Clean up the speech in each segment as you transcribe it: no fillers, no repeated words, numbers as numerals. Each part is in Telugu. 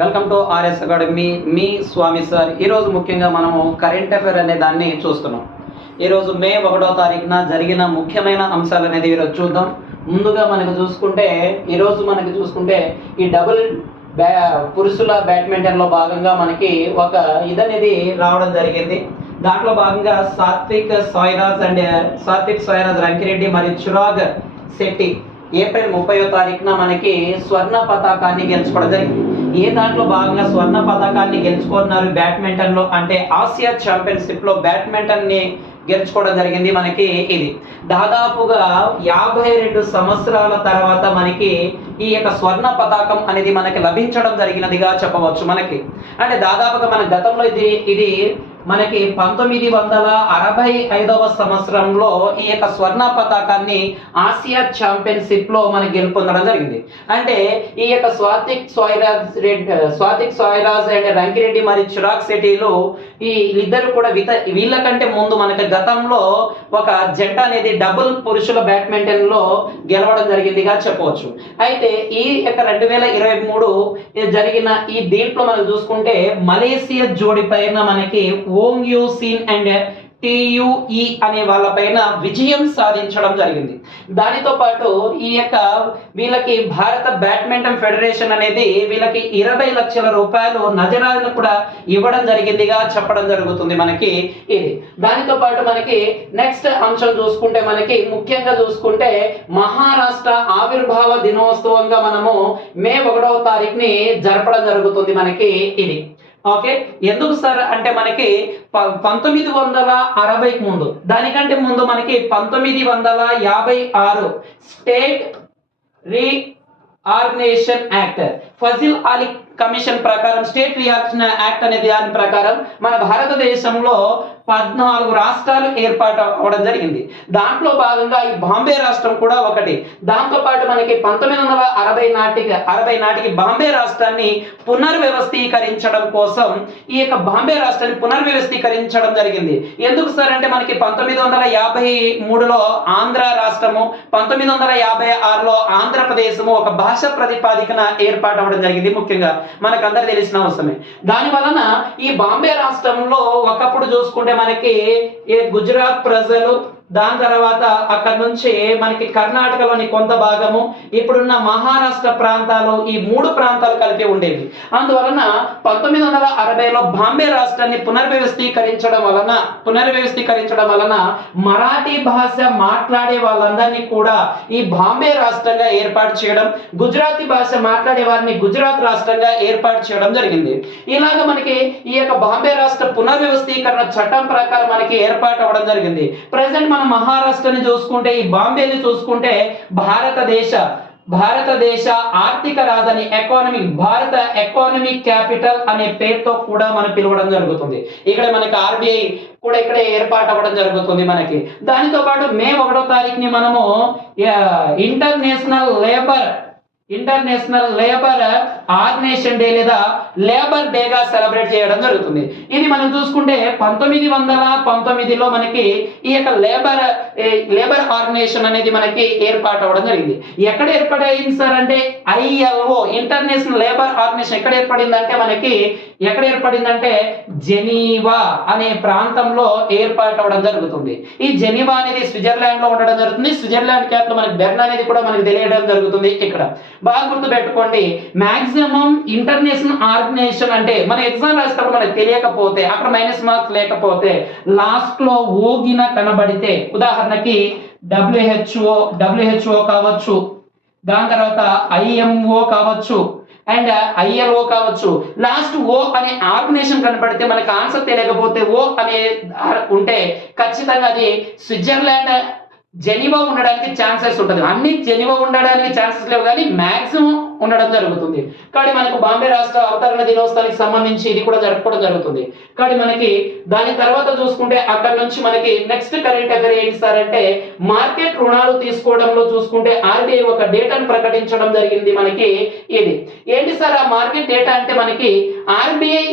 Welcome to RS academy. మీ స్వామి సార్. ఈరోజు ముఖ్యంగా మనము కరెంట్ అఫైర్ అనే దాన్ని చూస్తున్నాం. ఈరోజు మే 1వ తారీఖున జరిగిన ముఖ్యమైన అంశాలు అనేది ఈరోజు చూద్దాం. ముందుగా ఈరోజు మనకి చూసుకుంటే ఈ పురుషుల బ్యాడ్మింటన్లో భాగంగా మనకి ఒక ఇదనేది రావడం జరిగింది. దాంట్లో భాగంగా సాత్విక్ సాయిరాజ్ రంకిరెడ్డి మరియు చిరాగ్ శెట్టి ఏప్రిల్ 30వ తారీఖున మనకి స్వర్ణ పతాకాన్ని గెలుచుకోవడం జరిగింది. దాంట్లో భాగంగా స్వర్ణ పతాకాన్ని గెలుచుకున్నారు బ్యాడ్మింటన్లో అంటే ఆసియా ఛాంపియన్షిప్లో బ్యాడ్మింటన్ని గెలుచుకోవడం జరిగింది. మనకి ఇది దాదాపుగా 52 సంవత్సరాల తర్వాత మనకి ఈ యొక్క స్వర్ణ పతాకం అనేది మనకి లభించడం జరిగినదిగా చెప్పవచ్చు. మనకి అంటే దాదాపుగా మన గతంలో ఇది మనకి 1965వ సంవత్సరంలో ఈ యొక్క స్వర్ణ పతాకాన్ని ఆసియా ఛాంపియన్షిప్ లో మనకి గెలుపొందడం జరిగింది. అంటే ఈ యొక్క సాత్విక్ సాయిరాజ్ అండ్ రంకిరెడ్డి మరియు చిరాగ్ శెట్టిలు ఈ ఇద్దరు కూడా వీళ్ళకంటే ముందు మనకి గతంలో ఒక జంట అనేది డబుల్ పురుషుల బ్యాడ్మింటన్ లో గెలవడం జరిగిందిగా చెప్పవచ్చు. అయితే ఈ యొక్క 2023 జరిగిన ఈ దీంట్లో మనం చూసుకుంటే మలేసియా జోడి పైన మనకి ఓంగ్ యూ సీన్ అండ్ టియుఈ అనే వాళ్ళ పైన విజయం సాధించడం జరిగింది. దానితో పాటు ఈ యొక్క వీళ్ళకి భారత బ్యాడ్మింటన్ ఫెడరేషన్ అనేది వీళ్ళకి 20 లక్షల రూపాయలు నజరాలను కూడా ఇవ్వడం జరిగిందిగా చెప్పడం జరుగుతుంది. మనకి ఇది దానితో పాటు మనకి నెక్స్ట్ అంశం చూసుకుంటే మనకి ముఖ్యంగా చూసుకుంటే మహారాష్ట్ర ఆవిర్భావ దినోత్సవంగా మనము మే 1వ తారీఖుని జరపడం జరుగుతుంది. మనకి ఇది ఓకే. ఎందుకు సార్ అంటే మనకి 1960కి ముందు, దానికంటే ముందు మనకి 1956 state reorganisation act Fazal Ali commission ప్రకారం స్టేట్ రీఆర్గనైజేషన్ యాక్ట్ అనేది దాని ప్రకారం మన భారతదేశంలో 14 రాష్ట్రాలు ఏర్పాటు అవ్వడం జరిగింది. దాంట్లో భాగంగా ఈ బాంబే రాష్ట్రం కూడా ఒకటి. దాంతో పాటు మనకి 1960 నాటికి బాంబే రాష్ట్రాన్ని పునర్వ్యవస్థీకరించడం కోసం ఈ యొక్క బాంబే రాష్ట్రాన్ని పునర్వ్యవస్థీకరించడం జరిగింది. ఎందుకు సార్ అంటే మనకి 1953లో ఆంధ్ర రాష్ట్రము, 1956లో ఆంధ్రప్రదేశము ఒక భాష ప్రతిపాదికన ఏర్పాటు అవ్వడం జరిగింది. ముఖ్యంగా మనకందరూ తెలిసిన అవసరమే. దాని వలన ఈ బాంబే రాష్ట్రంలో ఒకప్పుడు చూసుకుంటే మనకి గుజరాత్ ప్రజలు, దాని తర్వాత అక్కడ నుంచి మనకి కర్ణాటకలోని కొంత భాగము, ఇప్పుడున్న మహారాష్ట్ర ప్రాంతాలు, ఈ 3 ప్రాంతాలు కలిపి ఉండేవి. అందువలన 1960లో బాంబే రాష్ట్రాన్ని పునర్వ్యవస్థీకరించడం వలన మరాఠీ భాష మాట్లాడే వాళ్ళందరినీ కూడా ఈ బాంబే రాష్ట్రంగా ఏర్పాటు చేయడం, గుజరాతీ భాష మాట్లాడే వారిని గుజరాత్ రాష్ట్రంగా ఏర్పాటు చేయడం జరిగింది. ఇలాగ మనకి ఈ యొక్క బాంబే రాష్ట్ర పునర్వ్యవస్థీకరణ చట్టం ప్రకారం మనకి ఏర్పాటు అవ్వడం జరిగింది. ప్రజెంట్ మన మహారాష్ట్రని చూసుకుంటే, ఈ బాంబేని చూసుకుంటే భారతదేశ ఆర్థిక రాజధాని భారత ఎకానమిక్ క్యాపిటల్ అనే పేరుతో కూడా మనం పిలవడం జరుగుతుంది. ఇక్కడ మనకి ఆర్బిఐ కూడా ఇక్కడే ఏర్పాటు అవ్వడం జరుగుతుంది. మనకి దానితో పాటు మే 1వ తారీఖుని మనము ఇంటర్నేషనల్ లేబర్ ఆర్గనైజేషన్ డే లేదా లేబర్ డేగా సెలబ్రేట్ చేయడం జరుగుతుంది. ఇది మనం చూసుకుంటే 1919లో మనకి ఈ యొక్క లేబర్ ఆర్గనైజేషన్ అనేది మనకి ఏర్పాటు అవ్వడం జరిగింది. ఎక్కడ ఏర్పడింది సార్ అంటే ILO ఇంటర్నేషనల్ లేబర్ ఆర్గనైజేషన్ ఎక్కడ ఏర్పడిందంటే జెనీవా అనే ప్రాంతంలో ఏర్పాటు అవ్వడం జరుగుతుంది. ఈ జెనీవా అనేది స్విట్జర్లాండ్ లో ఉండడం జరుగుతుంది. స్విట్జర్లాండ్ క్యాపిటల్ మనకి బెర్న్ అనేది కూడా మనకి తెలియడం జరుగుతుంది. ఇక్కడ బాగా గుర్తు పెట్టుకోండి, మాక్సిమం ఇంటర్నేషనల్ ఆర్గనైజేషన్ అంటే మన ఎగ్జామ్ రాసేటప్పుడు మనకు తెలియకపోతే, అక్కడ మైనస్ మార్క్స్ లేకపోతే, లాస్ట్ లో ఓగిన కనబడితే, ఉదాహరణకి WHO కావచ్చు, దాని తర్వాత IMO కావచ్చు అండ్ ILO కావచ్చు, లాస్ట్ ఓ అనే ఆర్గనైజేషన్ కనబడితే మనకు ఆన్సర్ తెలియకపోతే ఓ అనే ఉంటే ఖచ్చితంగా అది స్విట్జర్లాండ్ జెనీవా ఉండడానికి ఛాన్సెస్ ఉంటుంది. అన్ని జెనీవా ఉండడానికి ఛాన్సెస్ లేవు, కానీ మాక్సిమం ఉండడం జరుగుతుంది. కాబట్టి మనకు బాంబే రాష్ట్ర అవతరణ దినోత్సవానికి సంబంధించి ఇది కూడా జరుపుకోవడం జరుగుతుంది. కాబట్టి మనకి దాని తర్వాత చూసుకుంటే అక్కడ నుంచి మనకి నెక్స్ట్ కరెంట్ అఫైర్ ఏంటి సార్ అంటే మార్కెట్ రుణాలు తీసుకోవడంలో చూసుకుంటే RBI ఒక డేటాను ప్రకటించడం జరిగింది. మనకి ఇది ఏంటి సార్ ఆ మార్కెట్ డేటా అంటే మనకి RBI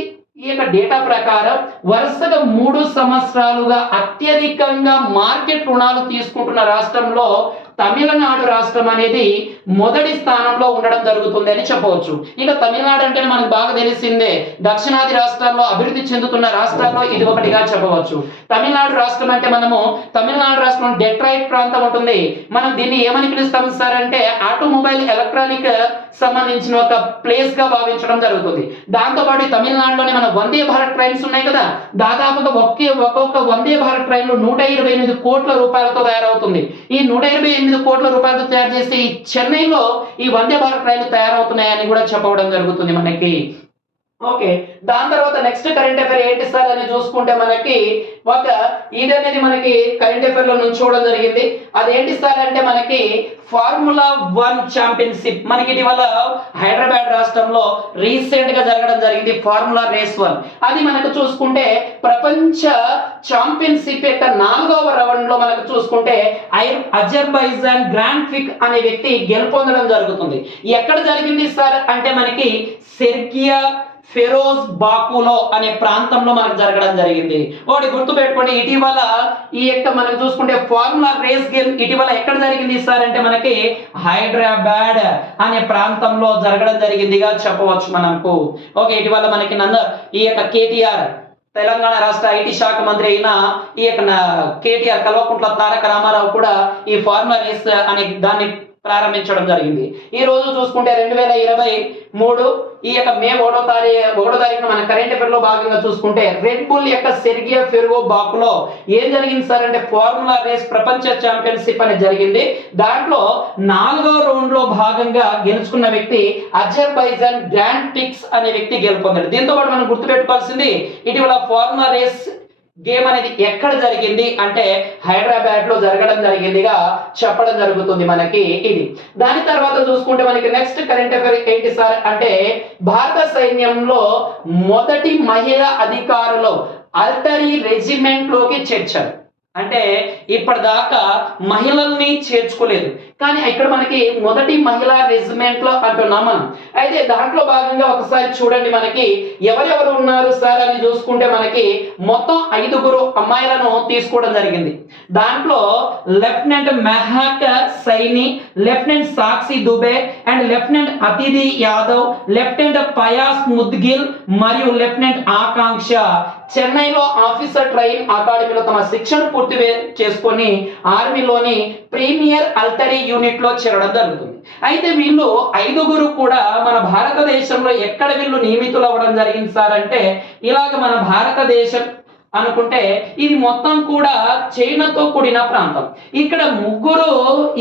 ఈ యొక్క డేటా ప్రకారం వరుసగా 3 సంవత్సరాలుగా అత్యధికంగా మార్కెట్ రుణాలు తీసుకుంటున్న రాష్ట్రంలో తమిళనాడు రాష్ట్రం అనేది మొదటి స్థానంలో ఉండడం జరుగుతుంది అని చెప్పవచ్చు. ఇక తమిళనాడు అంటే మనకు బాగా తెలిసిందే, దక్షిణాది రాష్ట్రాల్లో అభివృద్ధి చెందుతున్న రాష్ట్రాల్లో ఇది ఒకటిగా చెప్పవచ్చు. తమిళనాడు రాష్ట్రం అంటే మనము తమిళనాడు రాష్ట్రం డెట్రాయిట్ ప్రాంతం ఉంటుంది. మనం దీన్ని ఏమని పిలుస్తాం సార్ అంటే ఆటోమొబైల్ ఎలక్ట్రానిక్ సంబంధించిన ఒక ప్లేస్ గా భావించడం జరుగుతుంది. దాంతోపాటు తమిళనాడులోనే మన వందే భారత్ ట్రైన్స్ ఉన్నాయి కదా, దాదాపుగా ఒక్కొక్క వందే భారత్ ట్రైన్ 128 కోట్ల రూపాయలతో తయారవుతుంది. ఈ 128 కోట్ల రూపాయలతో తయారు చేసి చెన్నైలో ఈ వందే భారత్ ట్రైన్లు తయారవుతున్నాయని కూడా చెప్పడం జరుగుతుంది మనకి. ఓకే, దాని తర్వాత నెక్స్ట్ కరెంట్ అఫైర్ ఏంటి సార్ అని చూసుకుంటే మనకి ఒక ఇది అనేది మనకి కరెంట్ అఫైర్ లో నుంచి చూడడం జరిగింది. అదేంటి సార్ అంటే మనకి ఫార్ములా 1 ఛాంపియన్షిప్ మనకి ఇటీవల హైదరాబాద్ రాష్ట్రంలో రీసెంట్ గా జరగడం జరిగింది. ఫార్ములా రేస్ 1 అది మనకు చూసుకుంటే ప్రపంచ ఛాంపియన్షిప్ యొక్క 4వ రౌండ్ లో మనకు చూసుకుంటే అజర్బైజాన్ గ్రాండ్ ఫిక్ అనే వ్యక్తి గెలుపొందడం జరుగుతుంది. ఎక్కడ జరిగింది సార్ అంటే మనకి సెర్గియా ఫెరోజ్ బాకులో అనే ప్రాంతంలో మనకు జరగడం జరిగింది. ఒకటి గుర్తు పెట్టుకోండి, ఇటీవల ఈ యొక్క మనకు చూసుకుంటే ఫార్ములా రేస్ గేమ్ ఇటీవల ఎక్కడ జరిగింది సార్ అంటే మనకి హైదరాబాద్ అనే ప్రాంతంలో జరగడం జరిగిందిగా చెప్పవచ్చు మనకు. ఓకే, ఇటీవల మనకి ఈ యొక్క కేటీఆర్ తెలంగాణ రాష్ట్ర ఐటీ శాఖ మంత్రి అయిన ఈ యొక్క కేటీఆర్ కల్వకుంట్ల తారక రామారావు కూడా ఈ ఫార్ములా రేస్ అనే దాన్ని ప్రారంభించడం జరిగింది. ఈ రోజు చూసుకుంటే 2023 ఈ యొక్క మే 1వ తారీఖున మన కరెంట్ అఫైర్ లో భాగంగా చూసుకుంటే రెడ్ బుల్ యొక్క సెర్గియా ఫెర్గో బాకులో ఏం జరిగింది సార్ అంటే ఫార్ములా రేస్ ప్రపంచ ఛాంపియన్షిప్ అనేది జరిగింది. దాంట్లో 4వ రౌండ్ లో భాగంగా గెలుచుకున్న వ్యక్తి అజర్బైజాన్ గ్రాండ్ పిక్స్ అనే వ్యక్తి గెలుపొందాడు. దీంతో పాటు మనం గుర్తుపెట్టుకోవాల్సింది ఇటీవల ఫార్ములా రేస్ గేమ్ అనేది ఎక్కడ జరిగింది అంటే హైదరాబాద్ లో జరగడం జరిగిందిగా చెప్పడం జరుగుతుంది మనకి ఇది. దాని తర్వాత చూసుకుంటే మనకి నెక్స్ట్ కరెంట్ అఫైర్ ఏంటి సార్ అంటే భారత సైన్యంలో మొదటి మహిళా అధికారులు ఆర్టిలరీ రెజిమెంట్ లోకి చేర్చారు. అంటే ఇప్పటిదాకా మహిళల్ని చేర్చుకోలేదు, కానీ ఇక్కడ మనకి మొదటి మహిళా రెజిమెంట్ లో అంటున్నాం మనం. అయితే దాంట్లో భాగంగా ఒకసారి చూడండి మనకి ఎవరెవరు ఉన్నారు సార్ అని చూసుకుంటే మనకి మొత్తం 5గురు అమ్మాయిలను తీసుకోవడం జరిగింది. దాంట్లో lieutenant Mehak Saini, lieutenant Sakshi Dubey and lieutenant Atithi Yadav, lieutenant పయాస్ Mudgil మరియు లెఫ్టినెంట్ ఆకాంక్ష చెన్నైలో ఆఫీసర్ ట్రైనింగ్ అకాడమీలో తమ శిక్షణ పూర్తి చేసుకొని ఆర్మీలోని ప్రీమియర్ ఆర్టిలరీ యూనిట్ లో చేరడం జరుగుతుంది. అయితే వీళ్ళు 5గురు కూడా మన భారతదేశంలో ఎక్కడ వీళ్ళు నియమితులు అవ్వడం జరిగింది సార్ అంటే ఇలాగ మన భారతదేశం అనుకుంటే ఇది మొత్తం కూడా చైనాతో కూడిన ప్రాంతం. ఇక్కడ 3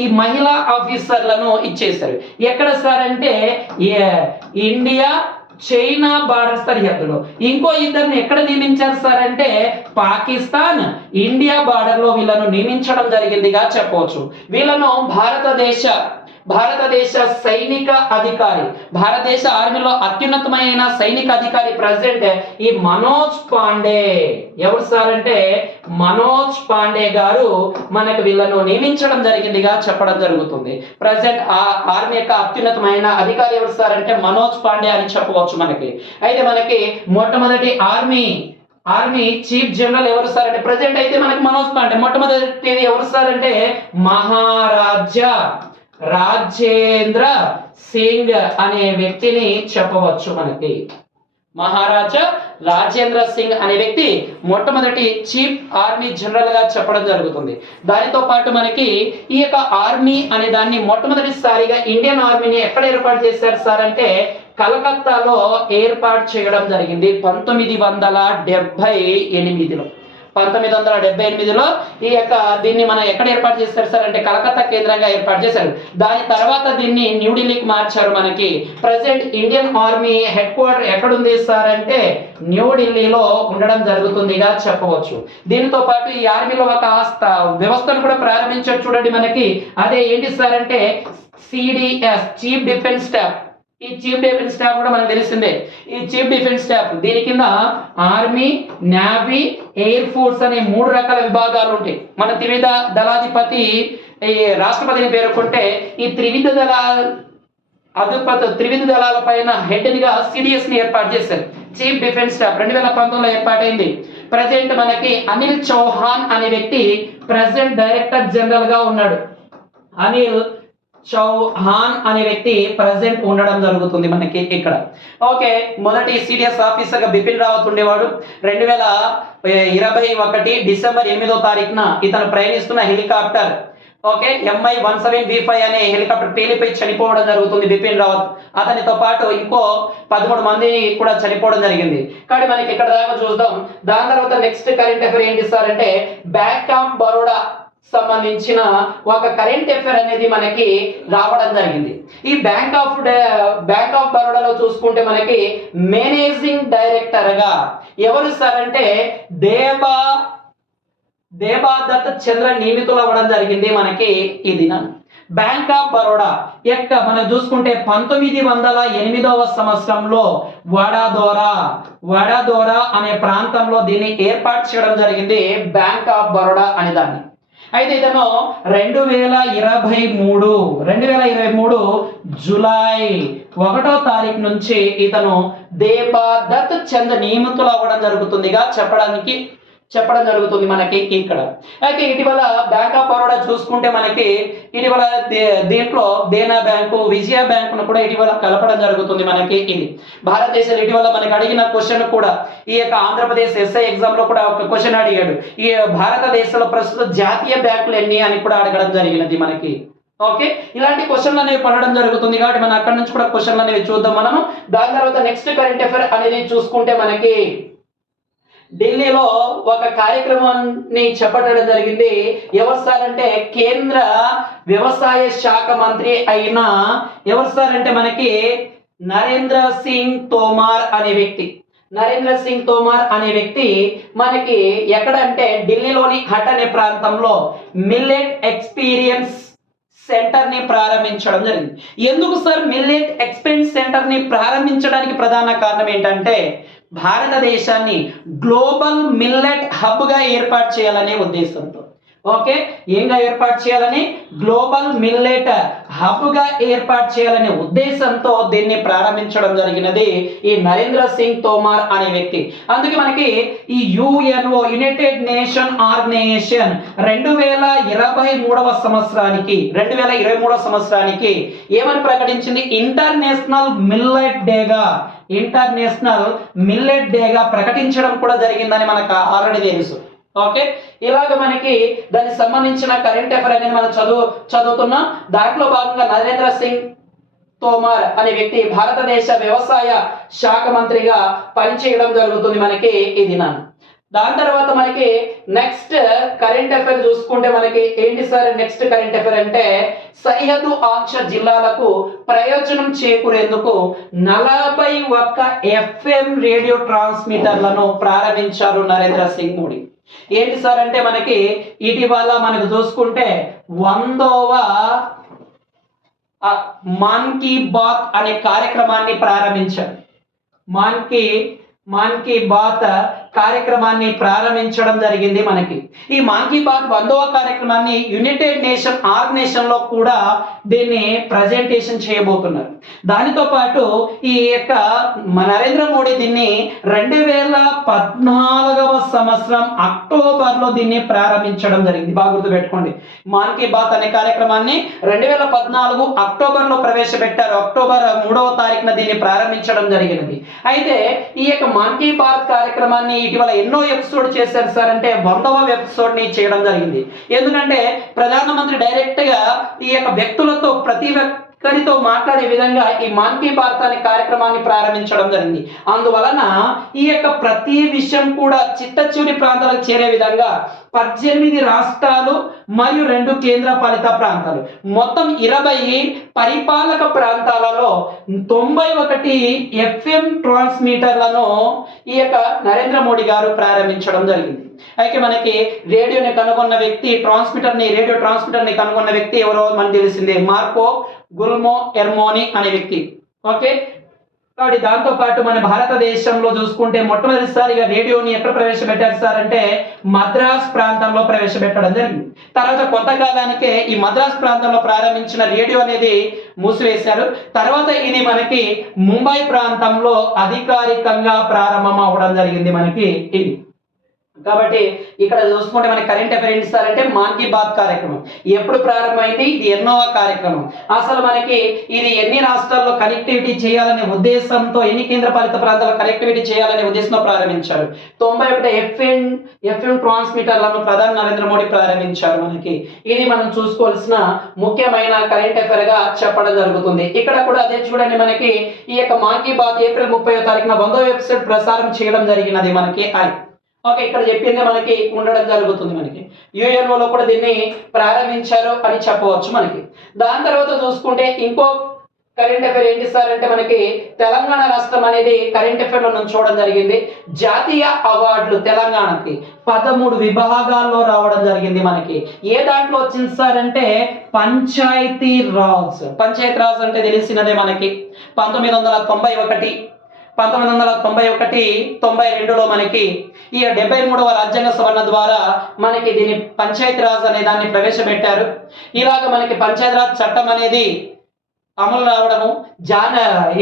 ఈ మహిళా ఆఫీసర్లను ఇచ్చేశారు. ఎక్కడ సార్ అంటే ఇండియా చైనా బార్డర్ సరిహద్దులో. ఇంకో 2ని ఎక్కడ నియమించారు సార్ అంటే పాకిస్తాన్ ఇండియా బార్డర్ లో వీళ్ళను నియమించడం జరిగిందిగా చెప్పవచ్చు. వీళ్ళను భారతదేశ సైనిక అధికారి, భారతదేశ ఆర్మీలో అత్యున్నతమైన సైనిక అధికారి ప్రెసిడెంట్ ఈ మనోజ్ పాండే. ఎవరు సార్ అంటే మనోజ్ పాండే గారు మనకు వీళ్ళను నియమించడం జరిగిందిగా చెప్పడం జరుగుతుంది. ప్రెసిడెంట్ ఆర్మీ యొక్క అత్యున్నతమైన అధికారి ఎవరు సార్ అంటే మనోజ్ పాండే అని చెప్పవచ్చు మనకి. అయితే మనకి మొట్టమొదటి ఆర్మీ చీఫ్ జనరల్ ఎవరు సార్ అంటే ప్రెసిడెంట్ అయితే మనకి మనోజ్ పాండే. మొట్టమొదటిది ఎవరు సార్ అంటే మహారాజా రాజేంద్ర సింగ్ అనే వ్యక్తిని చెప్పవచ్చు మనకి. మహారాజా రాజేంద్ర సింగ్ అనే వ్యక్తి మొట్టమొదటి చీఫ్ ఆర్మీ జనరల్ గా చెప్పడం జరుగుతుంది. దానితో పాటు మనకి ఈ యొక్క ఆర్మీ అనే దాన్ని మొట్టమొదటిసారిగా ఇండియన్ ఆర్మీని ఎక్కడ ఏర్పాటు చేశారు సార్ అంటే కలకత్తాలో ఏర్పాటు చేయడం జరిగింది 1978లో. 1978లో ఈ యొక్క దీన్ని మనం ఎక్కడ ఏర్పాటు చేస్తారు సార్ అంటే కలకత్తా కేంద్రంగా ఏర్పాటు చేశారు. దాని తర్వాత దీన్ని న్యూఢిల్లీకి మార్చారు మనకి. Present Indian army head quarter ఎక్కడుంది సార్ అంటే న్యూఢిల్లీలో ఉండడం జరుగుతుందిగా చెప్పవచ్చు. దీనితో పాటు ఈ ఆర్మీలో ఒక వ్యవస్థను కూడా ప్రారంభించారు చూడండి మనకి. అదే ఏంటి సార్ అంటే సిడిఎస్ చీఫ్ డిఫెన్స్ స్టాఫ్. ఈ చీఫ్ డిఫెన్స్ స్టాఫ్ కూడా మనకు తెలిసిందే. ఈ చీఫ్ డిఫెన్స్ స్టాఫ్ దీని కింద ఆర్మీ, నేవీ, ఎయిర్ ఫోర్స్ అనే 3 రకాల విభాగాలు ఉంటాయి. మన త్రివిధ దళాధిపతి ఈ రాష్ట్రపతిని పేర్కొంటే ఈ త్రివిధ దళాల పైన హెడ్ గా సిడిఎస్ ని ఏర్పాటు చేశారు. చీఫ్ డిఫెన్స్ స్టాఫ్ 2019లో ఏర్పాటైంది. ప్రెసిడెంట్ మనకి అనిల్ చౌహాన్ అనే వ్యక్తి ప్రెసిడెంట్ డైరెక్టర్ జనరల్ గా ఉన్నాడు. అనిల్ చౌహాన్ అనే వ్యక్తి ప్రెసెంట్ ఉండడం జరుగుతుంది మనకి ఇక్కడ. ఓకే, మొదటి సిడిఎస్ ఆఫీసర్ గా బిపిన్ రావత్ ఉండేవాడు. 2021 డిసెంబర్ 8వ తారీఖున ఇతను ప్రయాణిస్తున్న హెలికాప్టర్ ఓకే MI-17V5 అనే హెలికాప్టర్ పేలిపోయి చనిపోవడం జరుగుతుంది బిపిన్ రావత్. అతనితో పాటు ఇంకో 13 మంది కూడా చనిపోవడం జరిగింది. కాబట్టి మనకి ఇక్కడ దాకా చూద్దాం. దాని తర్వాత నెక్స్ట్ కరెంట్ అఫైర్ ఏంటి సార్ అంటే బ్యాంక్ ఆఫ్ బరోడా సంబంధించిన ఒక కరెంట్ అఫైర్ అనేది మనకి రావడం జరిగింది. ఈ బ్యాంక్ ఆఫ్ బరోడాలో చూసుకుంటే మనకి మేనేజింగ్ డైరెక్టర్ గా ఎవరు సార్ అంటే దేబాదత్ చంద్ర నియమితులు అవ్వడం జరిగింది మనకి ఈ దినం. బ్యాంక్ ఆఫ్ బరోడా యొక్క మనం చూసుకుంటే 1908వ సంవత్సరంలో వడాదోరా అనే ప్రాంతంలో దీన్ని ఏర్పాటు చేయడం జరిగింది బ్యాంక్ ఆఫ్ బరోడా అనే దాన్ని. అయితే ఇతను 2023 జూలై 1వ తారీఖు నుంచి ఇతను దేబాదత్ చంద్ర నియమితులు అవ్వడం జరుగుతుందిగా చెప్పడం జరుగుతుంది మనకి ఇక్కడ. అయితే ఇటీవల బ్యాంక్ ఆఫ్ బరోడా చూసుకుంటే మనకి ఇటీవల దీంట్లో దేనా బ్యాంకు, విజయ బ్యాంకును కూడా ఇటీవల కలపడం జరుగుతుంది మనకి. ఇది భారతదేశంలో ఇటీవల మనకి అడిగిన క్వశ్చన్ కూడా ఈ యొక్క ఆంధ్రప్రదేశ్ ఎస్ఐ ఎగ్జామ్ లో కూడా ఒక క్వశ్చన్ అడిగాడు. ఈ భారతదేశంలో ప్రస్తుత జాతీయ బ్యాంకులు ఎన్ని అని కూడా అడగడం జరిగినది మనకి. ఓకే, ఇలాంటి క్వశ్చన్లు అనేవి పడడం జరుగుతుంది కాబట్టి మనం అక్కడ నుంచి కూడా క్వశ్చన్లు అనేవి చూద్దాం మనము. దాని తర్వాత నెక్స్ట్ కరెంట్ అఫైర్ అనేది చూసుకుంటే మనకి ఢిల్లీలో ఒక కార్యక్రమాన్ని చేపట్టడం జరిగింది. ఎవరు సార్ అంటే కేంద్ర వ్యవసాయ శాఖ మంత్రి అయిన ఎవరు సార్ అంటే మనకి నరేంద్ర సింగ్ తోమార్ అనే వ్యక్తి మనకి ఎక్కడంటే ఢిల్లీలోని హట్ అనే ప్రాంతంలో మిల్లెట్ ఎక్స్పీరియన్స్ సెంటర్ ని ప్రారంభించడం జరిగింది. ఎందుకు సార్ మిల్లెట్ ఎక్స్పీరియన్స్ సెంటర్ ని ప్రారంభించడానికి ప్రధాన కారణం ఏంటంటే భారతదేశాన్ని గ్లోబల్ మిల్లెట్ హబ్ గా ఏర్పాటు చేయాలనే ఉద్దేశంతో. ఓకే, ఏంగా ఏర్పాటు చేయాలని గ్లోబల్ మిల్లెట్ హబ్ గా ఏర్పాటు చేయాలనే ఉద్దేశంతో దీన్ని ప్రారంభించడం జరిగినది ఈ నరేంద్ర సింగ్ తోమార్ అనే వ్యక్తి. అందుకే మనకి ఈ యుఎన్ఓ యునైటెడ్ నేషన్ ఆర్గనైజేషన్ 2023వ సంవత్సరానికి ఏమని ప్రకటించింది? ఇంటర్నేషనల్ మిల్లెట్ డేగా ప్రకటించడం కూడా జరిగిందని మనకు ఆల్రెడీ తెలుసు. ఓకే, ఇలాగ మనకి దానికి సంబంధించిన కరెంట్ అఫైర్ అనేది మనం చదువుతున్నాం. దాంట్లో భాగంగా నరేంద్ర సింగ్ తోమార్ అనే వ్యక్తి భారతదేశ వ్యవసాయ శాఖ మంత్రిగా పనిచేయడం జరుగుతుంది మనకి ఈ దినాన్ని. దాని తర్వాత మనకి నెక్స్ట్ కరెంట్ అఫైర్ చూసుకుంటే మనకి ఏంటి సార్ నెక్స్ట్ కరెంట్ అఫైర్ అంటే సరిహద్దు ఆంక్ష జిల్లాలకు ప్రయోజనం చేకూరేందుకు 41 FM రేడియో ట్రాన్స్మిటర్లను ప్రారంభించారు నరేంద్ర సింగ్ మోడీ. ఏంటి సార్ అంటే మనకి ఇటీవల మనకు చూసుకుంటే 100వ మన్ కీ బాత్ అనే కార్యక్రమాన్ని ప్రారంభించారు. మన్ కీ బాత్ కార్యక్రమాన్ని ప్రారంభించడం జరిగింది మనకి. ఈ మన్ కీ బాత్ 100వ కార్యక్రమాన్ని యునైటెడ్ నేషన్ ఆర్గనైజేషన్ లో కూడా దీన్ని ప్రజెంటేషన్ చేయబోతున్నారు. దానితో పాటు ఈ యొక్క నరేంద్ర మోడీ దీన్ని 2014వ సంవత్సరం అక్టోబర్లో దీన్ని ప్రారంభించడం జరిగింది. బాగా గుర్తుపెట్టుకోండి, మన్ కీ బాత్ అనే కార్యక్రమాన్ని 2014 అక్టోబర్లో ప్రవేశపెట్టారు. అక్టోబర్ 3వ తారీఖున దీన్ని ప్రారంభించడం జరిగినది. అయితే ఈ యొక్క మన్ కీ బాత్ కార్యక్రమాన్ని ఇటీవల ఎన్నో ఎపిసోడ్ చేశారు సార్ అంటే 100వ ఎపిసోడ్ ని చేయడం జరిగింది. ఎందుకంటే ప్రధానమంత్రి డైరెక్ట్ గా ఈ యొక్క వ్యక్తులతో ప్రతి ఒక్కరితో మాట్లాడే విధంగా ఈ మన్ కీ బాత్ అనే కార్యక్రమాన్ని ప్రారంభించడం జరిగింది. అందువలన ఈ యొక్క ప్రతి విషయం కూడా చిట్ట చివరి ప్రాంతాలకు చేరే విధంగా 18 రాష్ట్రాలు మరియు 2 కేంద్ర పాలిత ప్రాంతాలు మొత్తం 20 పరిపాలక ప్రాంతాలలో 91 FM ట్రాన్స్మిటర్లను ఈ యొక్క నరేంద్ర మోడీ గారు ప్రారంభించడం జరిగింది. అయితే మనకి రేడియో ట్రాన్స్మిటర్ ని కనుగొన్న వ్యక్తి ఎవరో మనకు తెలిసిందే, మార్కో గుల్మో ఎర్మోని అనే వ్యక్తి. ఓకే, కాబట్టి దాంతో పాటు మన భారతదేశంలో చూసుకుంటే మొట్టమొదటిసారిగా రేడియోని ఎక్కడ ప్రవేశపెట్టారు సార్ అంటే మద్రాస్ ప్రాంతంలో ప్రవేశపెట్టడం జరిగింది. తర్వాత కొంతకాలానికే ఈ మద్రాస్ ప్రాంతంలో ప్రారంభించిన రేడియో అనేది మూసివేశారు. తర్వాత ఇది మనకి ముంబై ప్రాంతంలో అధికారికంగా ప్రారంభం అవడం జరిగింది మనకి ఇది. కాబట్టి ఇక్కడ చూసుకుంటే మనకి కరెంట్ అఫైర్ ఏంటి సార్ అంటే మాన్ కీ బాత్ కార్యక్రమం ఎప్పుడు ప్రారంభమైంది, ఇది ఎన్నోవ కార్యక్రమం, అసలు మనకి ఇది ఎన్ని రాష్ట్రాల్లో కనెక్టివిటీ చేయాలనే ఉద్దేశంతో, ఎన్ని కేంద్రపాలిత ప్రాంతాల్లో కనెక్టివిటీ చేయాలనే ఉద్దేశంతో ప్రారంభించారు. 91 ఎఫ్ఎం ట్రాన్స్మిటర్లను ప్రధాని నరేంద్ర మోడీ ప్రారంభించారు. మనకి ఇది మనం చూసుకోవాల్సిన ముఖ్యమైన కరెంట్ అఫైర్ గా చెప్పడం జరుగుతుంది. ఇక్కడ కూడా అదే చూడండి, మనకి ఈ యొక్క మాన్ కీ బాత్ ఏప్రిల్ 30వ తారీఖున 100వ ఎపిసోడ్ ప్రసారం చేయడం జరిగినది మనకి అని. ఓకే, ఇక్కడ చెప్పింది మనకి ఉండడం జరుగుతుంది. మనకి యుఎన్ఓలో కూడా దీన్ని ప్రారంభించారు అని చెప్పవచ్చు మనకి. దాని తర్వాత చూసుకుంటే ఇంకో కరెంట్ అఫైర్ ఏంటి సార్ అంటే మనకి తెలంగాణ రాష్ట్రం అనేది కరెంట్ అఫైర్ లో నుంచి చూడడం జరిగింది. జాతీయ అవార్డులు తెలంగాణకి 13 విభాగాల్లో రావడం జరిగింది. మనకి ఏ దాంట్లో వచ్చింది సార్ అంటే పంచాయతీ రాజ్. పంచాయతీ రాజ్ అంటే తెలిసినదే మనకి 1991, 92లో మనకి ఈ 73వ రాజ్యాంగ సవరణ ద్వారా మనకి దీన్ని పంచాయతీ రాజ్ అనే దాన్ని ప్రవేశపెట్టారు. ఇలాగ మనకి పంచాయతీ రాజ్ చట్టం అనేది అమలు రావడము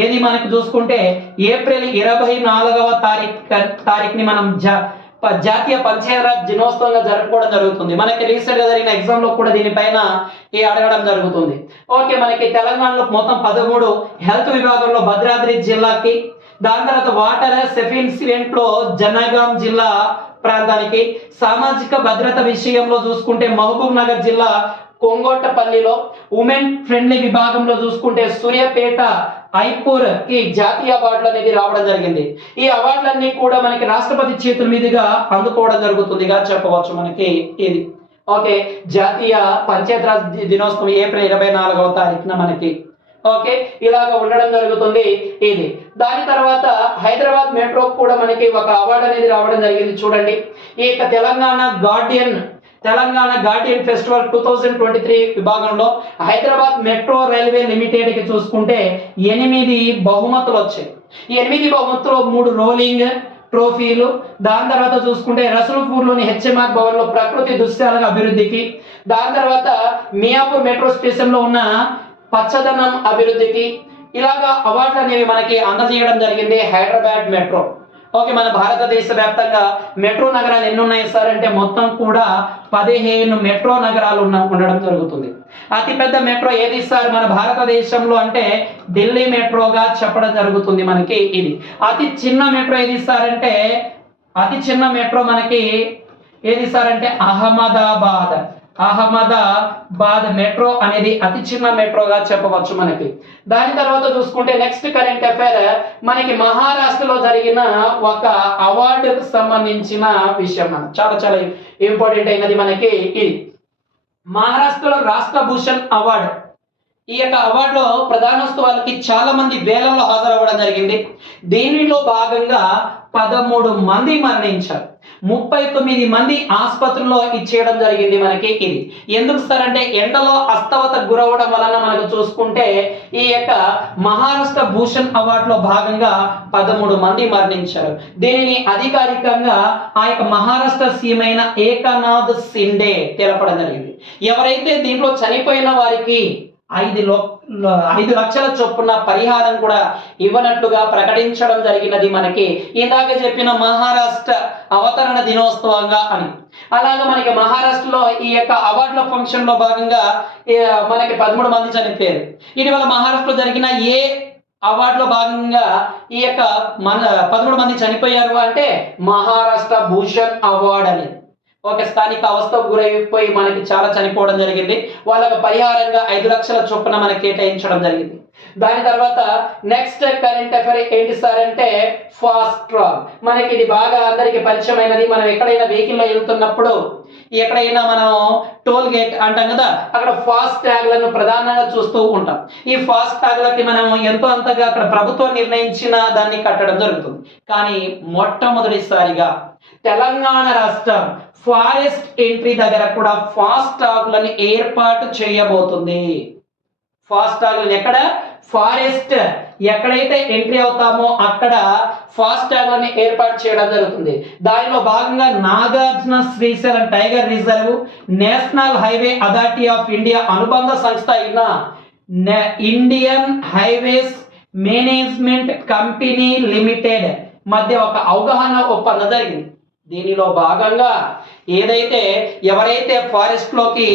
ఏది మనకి చూసుకుంటే ఏప్రిల్ 24వ తారీఖుని మనం జాతీయ పంచాయతీరాజ్ దినోత్సవంగా జరుపుకోవడం జరుగుతుంది. మనకి రీసెంట్ గా జరిగిన ఎగ్జామ్ లో కూడా దీనిపైన అడగడం జరుగుతుంది. ఓకే, మనకి తెలంగాణలో మొత్తం 13, హెల్త్ విభాగంలో భద్రాద్రి జిల్లాకి, దాని తర్వాత వాటర్ సెఫిషియెంట్ లో జనగాం జిల్లా ప్రాంతానికి, సామాజిక భద్రత విషయంలో చూసుకుంటే మహబూబ్ నగర్ జిల్లా కొంగోటపల్లిలో, ఉమెన్ ఫ్రెండ్లీ విభాగంలో చూసుకుంటే సూర్యాపేట ఐపూర్ కి జాతీయ అవార్డులు అనేది రావడం జరిగింది. ఈ అవార్డులన్నీ కూడా మనకి రాష్ట్రపతి చేతుల మీదుగా అందుకోవడం జరుగుతుందిగా చెప్పవచ్చు మనకి ఇది. ఓకే, జాతీయ పంచాయతీరాజ్ దినోత్సవం ఏప్రిల్ 24వ తారీఖున మనకి ఓకే ఇలాగ ఉండడం జరుగుతుంది ఇది. దాని తర్వాత హైదరాబాద్ మెట్రో కూడా మనకి ఒక అవార్డు అనేది రావడం జరిగింది. చూడండి, ఈ యొక్క తెలంగాణ గార్డియన్ ఫెస్టివల్ 2023 విభాగంలో హైదరాబాద్ మెట్రో రైల్వే లిమిటెడ్ కి చూసుకుంటే 8 బహుమతులు వచ్చాయి. ఈ 8 బహుమతులు 3 రోలింగ్ ట్రోఫీలు, దాని తర్వాత చూసుకుంటే రసూల్పూర్లోని హెచ్ఎంఆర్ భవన్లో ప్రకృతి దృశ్యాల అభివృద్ధికి, దాని తర్వాత మియాపూర్ మెట్రో స్టేషన్ లో ఉన్న పచ్చదనం అభివృద్ధికి, ఇలాగా అవార్డులు అనేవి మనకి అందజేయడం జరిగింది హైదరాబాద్ మెట్రో. ఓకే, మన భారతదేశ వ్యాప్తంగా మెట్రో నగరాలు ఎన్ని ఉన్నాయి సార్ అంటే మొత్తం కూడా 15 మెట్రో నగరాలు ఉండడం జరుగుతుంది. అతిపెద్ద మెట్రో ఏది సార్ మన భారతదేశంలో అంటే ఢిల్లీ మెట్రోగా చెప్పడం జరుగుతుంది మనకి ఇది. అతి చిన్న మెట్రో ఏది సార్ అంటే మనకి ఏది సార్ అంటే అహ్మదాబాద్ మెట్రో అనేది అతి చిన్న మెట్రోగా చెప్పవచ్చు మనకి. దాని తర్వాత చూసుకుంటే నెక్స్ట్ కరెంట్ అఫైర్ మనకి మహారాష్ట్రలో జరిగిన ఒక అవార్డుకు సంబంధించిన విషయం. చాలా చాలా ఇంపార్టెంట్ అయినది మనకి ఇది. మహారాష్ట్రలో రాష్ట్ర భూషణ్ అవార్డు, ఈ యొక్క అవార్డులో ప్రధానోత్సవాలకి చాలా మంది వేలల్లో హాజరవ్వడం జరిగింది. దీనిలో భాగంగా 13 మంది మరణించారు, 39 మంది ఆసుపత్రుల్లో ఇచ్చేయడం జరిగింది మనకి ఇది. ఎందుకు సార్ అంటే ఎండలో అస్తవత గురవడం వలన మనకు చూసుకుంటే ఈ యొక్క మహారాష్ట్ర భూషణ్ అవార్డులో భాగంగా 13 మంది మరణించారు. దీనిని అధికారికంగా ఆ యొక్క మహారాష్ట్ర సీఎం అయిన ఏకనాథ్ షిండే తెలపడం జరిగింది. ఎవరైతే దీంట్లో చనిపోయిన వారికి 5 లక్షల చొప్పున పరిహారం కూడా ఇవ్వనట్లుగా ప్రకటించడం జరిగినది మనకి ఇందాక చెప్పిన మహారాష్ట్ర అవతరణ దినోత్సవంగా అని. అలాగే మనకి మహారాష్ట్రలో ఈ యొక్క అవార్డుల ఫంక్షన్ లో భాగంగా మనకి 13 మంది చనిపోయారు. ఇటీవల మహారాష్ట్రలో జరిగిన ఏ అవార్డులో భాగంగా ఈ యొక్క 13 మంది చనిపోయారు అంటే మహారాష్ట్ర భూషణ్ అవార్డు అనేది. ఒక స్థానిక అవస్థకు గురైపోయి మనకి చాలా చనిపోవడం జరిగింది. వాళ్ళకి పరిహారంగా 5 లక్షల చొప్పున మనకి కేటాయించడం జరిగింది. దాని తర్వాత నెక్స్ట్ కరెంట్ అఫైర్ ఏంటి సార్ అంటే ఫాస్ట్ ట్రాక్. మనకి ఇది బాగా అందరికి పరిచయమైనది. మనం ఎక్కడైనా వెహికల్లో వెళ్తున్నప్పుడు ఎక్కడైనా మనం టోల్ గేట్ అంటాం కదా, అక్కడ ఫాస్ట్ ట్యాగ్లను ప్రధానంగా చూస్తూ ఉంటాం. ఈ ఫాస్ట్ ట్యాగ్లకి మనం ఎంతో అంతగా అక్కడ ప్రభుత్వం నిర్ణయించిన దాన్ని కట్టడం జరుగుతుంది. కానీ మొట్టమొదటిసారిగా తెలంగాణ రాష్ట్రం ఫారెస్ట్ ఎంట్రీ దగ్గర కూడా ఫాస్ట్ ట్యాగ్లను ఏర్పాటు చేయబోతుంది. ఫాస్ట్ ట్యాగ్లను ఎక్కడ ఫారెస్ట్ ఎక్కడైతే ఎంట్రీ అవుతామో అక్కడ ఫాస్ట్ ట్యాగ్లను ఏర్పాటు చేయడం జరుగుతుంది. దానిలో భాగంగా Nagarjuna Srisailam tiger reserve, national highway authority of India అనుబంధ సంస్థ అయిన Indian highways management company limited మధ్య ఒక అవగాహన ఒప్పందం జరిగింది. దీనిలో భాగంగా ఏదైతే ఎవరైతే ఫారెస్ట్ లోకి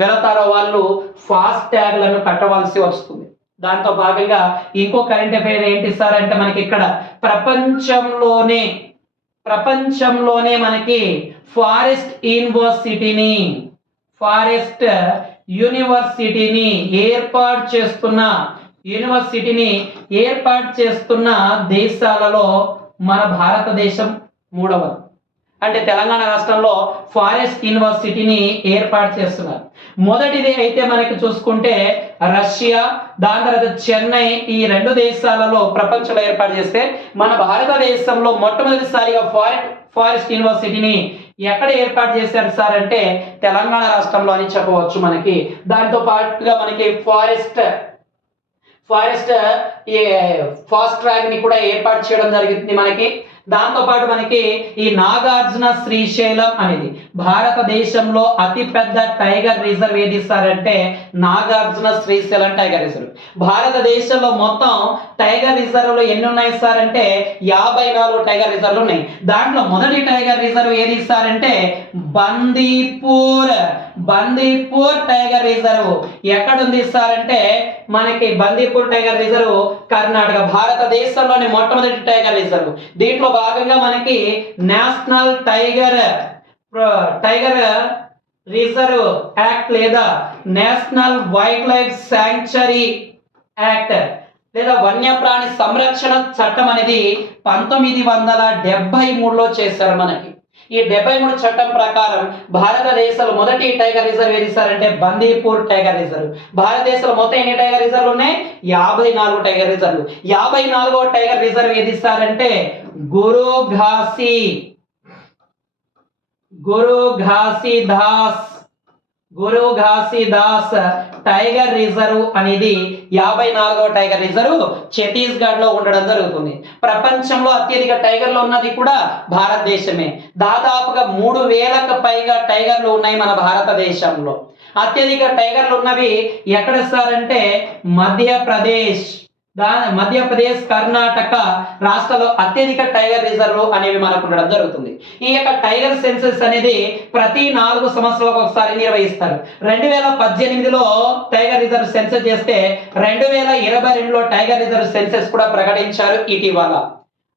వెళతారో వాళ్ళు ఫాస్ట్ ట్యాగ్లను కట్టవలసి వస్తుంది. దాంతో భాగంగా ఇంకో కరెంట్ అఫైర్ ఏంటి సార్ అంటే మనకి ఇక్కడ ప్రపంచంలోనే మనకి ఫారెస్ట్ యూనివర్సిటీని ఏర్పాటు చేస్తున్న దేశాలలో మన భారతదేశం మూడవది. అంటే తెలంగాణ రాష్ట్రంలో ఫారెస్ట్ యూనివర్సిటీని ఏర్పాటు చేస్తున్నారు. మొదటిది అయితే మనకి చూసుకుంటే రష్యా, దాని తర్వాత చెన్నై, ఈ రెండు దేశాలలో ప్రపంచంలో ఏర్పాటు చేస్తే మన భారతదేశంలో మొట్టమొదటిసారిగా ఫారెస్ట్ యూనివర్సిటీని ఎక్కడ ఏర్పాటు చేశారు సార్ అంటే తెలంగాణ రాష్ట్రంలో అని చెప్పవచ్చు. మనకి దాంతో పాటుగా మనకి ఫారెస్ట్ ఫాస్ట్ ట్రాక్ ని కూడా ఏర్పాటు చేయడం జరిగింది మనకి. దాంతో పాటు మనకి ఈ నాగార్జున శ్రీశైలం అనేది భారతదేశంలో అతి పెద్ద టైగర్ రిజర్వ్ ఏది సార్ అంటే నాగార్జున శ్రీశైలం టైగర్ రిజర్వ్. భారతదేశంలో మొత్తం టైగర్ రిజర్వ్లు ఎన్ని ఉన్నాయి సార్ అంటే 54 టైగర్ రిజర్వ్లు ఉన్నాయి. దాంట్లో మొదటి టైగర్ రిజర్వ్ ఏది సార్ అంటే బందీపూర్ టైగర్ రిజర్వ్. ఎక్కడుంది సార్ అంటే మనకి బందీపూర్ టైగర్ రిజర్వ్ కర్ణాటక, భారతదేశంలోని మొట్టమొదటి టైగర్ రిజర్వ్. దీంట్లో భాగంగా మనకి నేషనల్ టైగర్ రిజర్వ్ యాక్ట్ లేదా national wild life sanctuary act లేదా వన్యప్రాణి సంరక్షణ చట్టం అనేది 1973లో చేశారు మనకి. ఈ 73 చట్టం ప్రకారం భారతదేశంలో మొదటి టైగర్ రిజర్వ్ ఏది సార్ అంటే బందీపూర్ టైగర్ రిజర్వ్. భారతదేశంలో మొత్తం ఎన్ని టైగర్ రిజర్వ్లు ఉన్నాయి? 54 టైగర్ రిజర్వ్లు. 54వ టైగర్ రిజర్వ్ ఏది సార్ అంటే గురు ఘాసీదాస్ టైగర్ రిజర్వ్ అనేది 54వ టైగర్ రిజర్వ్ ఛత్తీస్గఢ్ లో ఉండడం జరుగుతుంది. ప్రపంచంలో అత్యధిక టైగర్లు ఉన్నది కూడా భారతదేశమే. దాదాపుగా 3000కు పైగా టైగర్లు ఉన్నాయి మన భారతదేశంలో. అత్యధిక టైగర్లు ఉన్నవి ఎక్కడ సార్ అంటే మధ్యప్రదేశ్, కర్ణాటక రాష్ట్రాల్లో అత్యధిక టైగర్ రిజర్వ్ అనేవి మనకు ఉండడం జరుగుతుంది. ఈ యొక్క టైగర్ సెన్సస్ అనేది ప్రతి 4 సంవత్సరాలకు ఒకసారి నిర్వహిస్తారు. 2018లో టైగర్ రిజర్వ్ సెన్సస్ చేస్తే 2022లో టైగర్ రిజర్వ్ సెన్సస్ కూడా ప్రకటించారు ఇటీవల.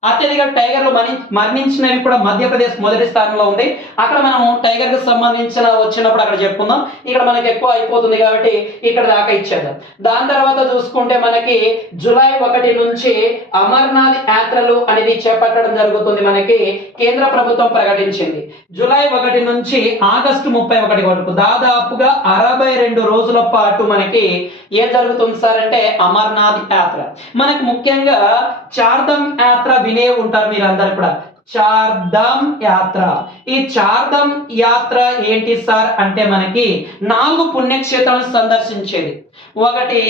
అత్యధిక టైగర్లు మరణించినవి కూడా మధ్యప్రదేశ్ మొదటి స్థానంలో ఉంది. అక్కడ మనం టైగర్ కు సంబంధించిన వచ్చినప్పుడు అక్కడ చెప్పుకుందాం. ఇక్కడ మనకి ఎక్కువ అయిపోతుంది కాబట్టి ఇక్కడ దాకా ఇచ్చేద్దాం. దాని తర్వాత చూసుకుంటే మనకి జూలై 1 నుంచి అమర్నాథ్ యాత్రలు అనేది చేపట్టడం జరుగుతుంది. మనకి కేంద్ర ప్రభుత్వం ప్రకటించింది. జూలై 1 నుంచి ఆగస్టు 31 వరకు దాదాపుగా 62 రోజుల పాటు మనకి ఏం జరుగుతుంది సార్ అంటే అమర్నాథ్ యాత్ర. మనకి ముఖ్యంగా చార్ధామ్ యాత్ర వినే ఉంటారు మీరు అందరు కూడా. చార్ధామ్ యాత్ర, ఈ చార్ధామ్ యాత్ర ఏంటి సార్ అంటే మనకి 4 పుణ్యక్షేత్రాలను సందర్శించేది. ఒకటి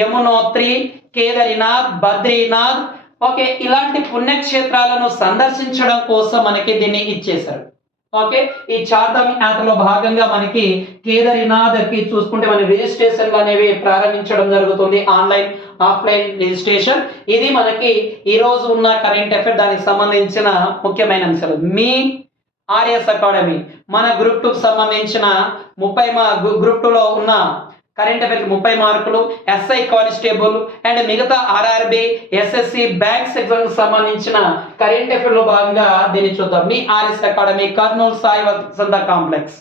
యమునోత్రి, కేదార్నాథ్, బద్రీనాథ్. ఓకే, ఇలాంటి పుణ్యక్షేత్రాలను సందర్శించడం కోసం మనకి దీన్ని ఇచ్చేశారు. ఓకే, ఈ చార్ధామ్ యాత్రలో భాగంగా మనకి కేదార్నాథ్ కి చూసుకుంటే మన రిజిస్ట్రేషన్లు అనేవి ప్రారంభించడం జరుగుతుంది. Online, offline registration. ఇది మనకి ఈ రోజు ఉన్న కరెంట్ అఫైర్, దానికి సంబంధించిన ముఖ్యమైన అంశాలు. మీ ఆర్ఎస్ అకాడమీ మన గ్రూప్ 2 కు సంబంధించిన గ్రూప్ 2లో ఉన్న కరెంట్ అఫైర్ 30 మార్కులు, ఎస్ఐ కానిస్టేబుల్ అండ్ మిగతా ఆర్ఆర్బి, ఎస్ఎస్సి, బ్యాంక్స్ ఎగ్జామ్ సంబంధించిన కరెంట్ అఫైర్ లో భాగంగా దీన్ని చూద్దాం. మీ ఆర్ఎస్ అకాడమీ, కర్నూలు సాయి వసంత కాంప్లెక్స్.